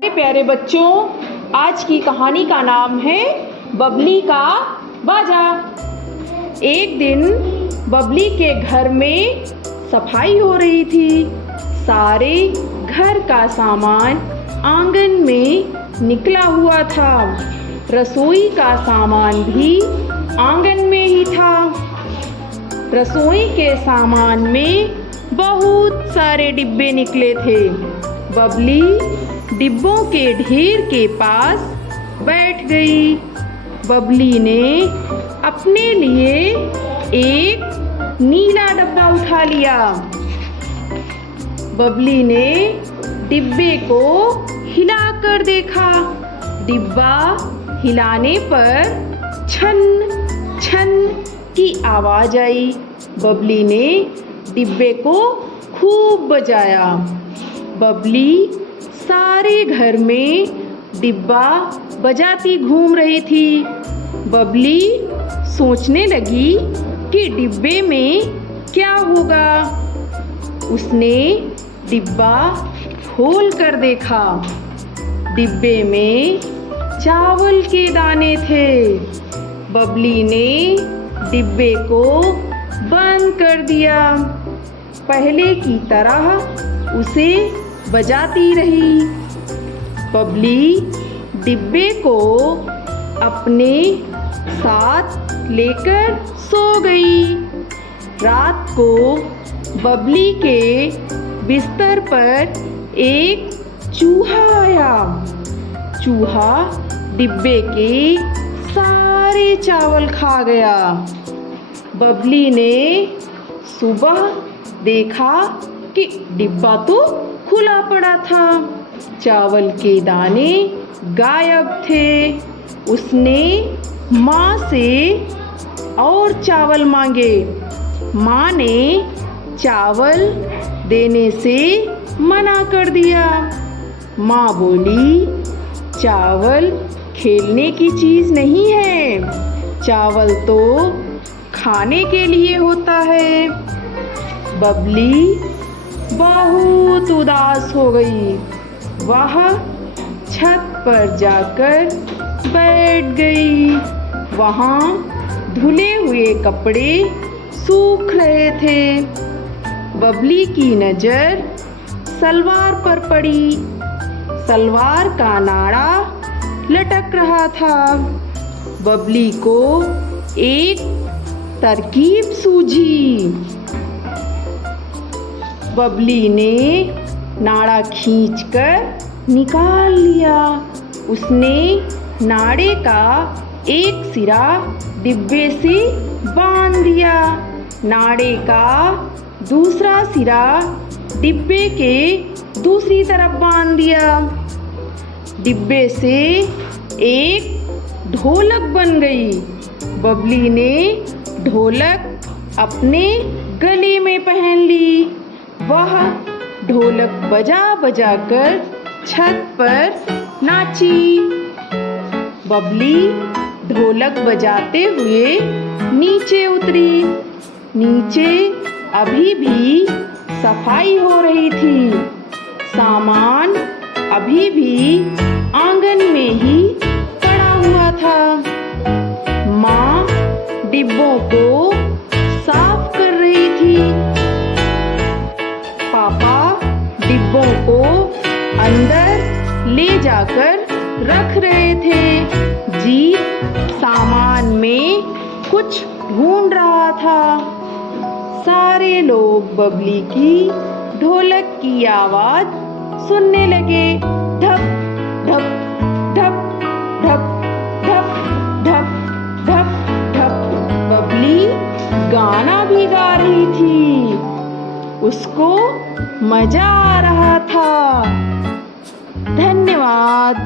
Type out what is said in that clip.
प्यारे बच्चों, आज की कहानी का नाम है बबली का बाजा। एक दिन बबली के घर में सफाई हो रही थी। सारे घर का सामान आंगन में निकला हुआ था। रसोई का सामान भी आंगन में ही था। रसोई के सामान में बहुत सारे डिब्बे निकले थे। बबली डिब्बों के ढेर के पास बैठ गई। बबली ने अपने लिए एक नीला डब्बा उठा लिया। बबली ने डिब्बे को हिलाकर देखा। डिब्बा हिलाने पर छन छन की आवाज आई। बबली ने डिब्बे को खूब बजाया। बबली सारे घर में डिब्बा बजाती घूम रही थी। बबली सोचने लगी कि डिब्बे में क्या होगा। उसने डिब्बा खोल कर देखा। डिब्बे में चावल के दाने थे। बबली ने डिब्बे को बंद कर दिया। पहले की तरह उसे बजाती रही। बबली डिब्बे को अपने साथ लेकर सो गई। रात को बबली के बिस्तर पर एक चूहा आया। चूहा डिब्बे के सारे चावल खा गया। बबली ने सुबह देखा कि डिब्बा तो खुला पड़ा था। चावल के दाने गायब थे। उसने माँ से और चावल मांगे। माँ ने चावल देने से मना कर दिया। माँ बोली, चावल खेलने की चीज़ नहीं है, चावल तो खाने के लिए होता है। बबली बहुत उदास हो गई। वह छत पर जाकर बैठ गई। वहाँ धुले हुए कपड़े सूख रहे थे। बबली की नज़र सलवार पर पड़ी। सलवार का नाड़ा लटक रहा था। बबली को एक तरकीब सूझी। बबली ने नाड़ा खींचकर निकाल लिया। उसने नाड़े का एक सिरा डिब्बे से बांध दिया। नाड़े का दूसरा सिरा डिब्बे के दूसरी तरफ बांध दिया। डिब्बे से एक ढोलक बन गई। बबली ने ढोलक अपने गले में पहन ली। वह ढोलक बजा बजा कर छत पर नाची। बबली ढोलक बजाते हुए नीचे उतरी। नीचे अभी भी सफाई हो रही थी। सामान अभी भी आंगन में ही पड़ा हुआ था। माँ डिब्बों को साफ कर रही थी। पापा डिब्बों को अंदर ले जाकर रख रहे थे। जीप सामान में कुछ ढूंढ रहा था। सारे लोग बबली की ढोलक की आवाज सुनने लगे। धप धप धप धप धप धप धप धप। बबली गाना भी गा रही थी। उसको मजा आ रहा था। धन्यवाद।